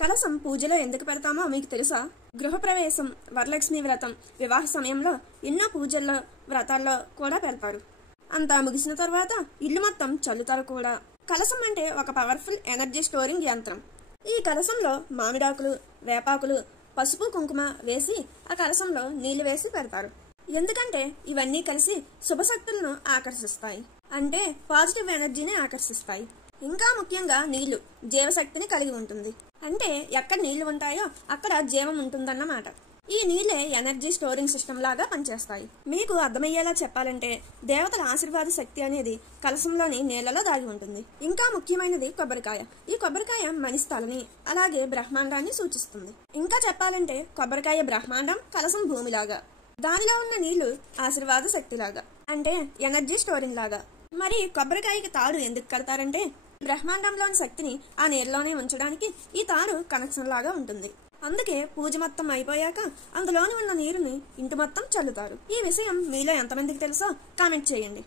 కలశం పూజలో ఎందుకు పెడతామో మీకు తెలుసా? గృహప్రవేశం, వరలక్ష్మి వ్రతం, వివాహ సమయంలో ఎన్నో పూజల్లో వ్రతాల్లో కూడా పెడతారు. అంతా ముగిసిన తర్వాత ఇల్లు మొత్తం చల్లుతారు కూడా. కలశం అంటే ఒక పవర్ఫుల్ ఎనర్జీ స్టోరింగ్ యంత్రం. ఈ కలశంలో మామిడాకులు, వేపాకులు, పసుపు, కుంకుమ వేసి ఆ కలశంలో నీళ్లు వేసి పెడతారు. ఎందుకంటే ఇవన్నీ కలిసి శుభశక్తులను ఆకర్షిస్తాయి, అంటే పాజిటివ్ ఎనర్జీని ఆకర్షిస్తాయి. ఇంకా ముఖ్యంగా నీళ్లు జీవశక్తిని కలిగి ఉంటుంది. అంటే ఎక్కడ నీళ్లు ఉంటాయో అక్కడ జీవం ఉంటుందన్నమాట. ఈ నీళ్లే ఎనర్జీ స్టోరింగ్ సిస్టమ్ లాగా పనిచేస్తాయి. మీకు అర్థమయ్యేలా చెప్పాలంటే దేవతల ఆశీర్వాద శక్తి అనేది కలశంలోని నీళ్లలో దాగి ఉంటుంది. ఇంకా ముఖ్యమైనది కొబ్బరికాయ. ఈ కొబ్బరికాయ మనిస్థలని అలాగే బ్రహ్మాండాన్ని సూచిస్తుంది. ఇంకా చెప్పాలంటే కొబ్బరికాయ బ్రహ్మాండం, కలశం భూమిలాగా, దానిలో ఉన్న నీళ్లు ఆశీర్వాద శక్తిలాగా, అంటే ఎనర్జీ స్టోరింగ్ లాగా. మరి కొబ్బరికాయకి తాడు ఎందుకు కడతారంటే బ్రహ్మాండంలోని శక్తిని ఆ నీళ్ళలోనే ఉంచడానికి ఈ తాడు కనెక్షన్ లాగా ఉంటుంది. అందుకే పూజ మొత్తం అయిపోయాక అందులోని ఉన్న నీరుని ఇంటి మొత్తం చల్లుతారు. ఈ విషయం మీలో ఎంతమందికి తెలుసో కామెంట్ చేయండి.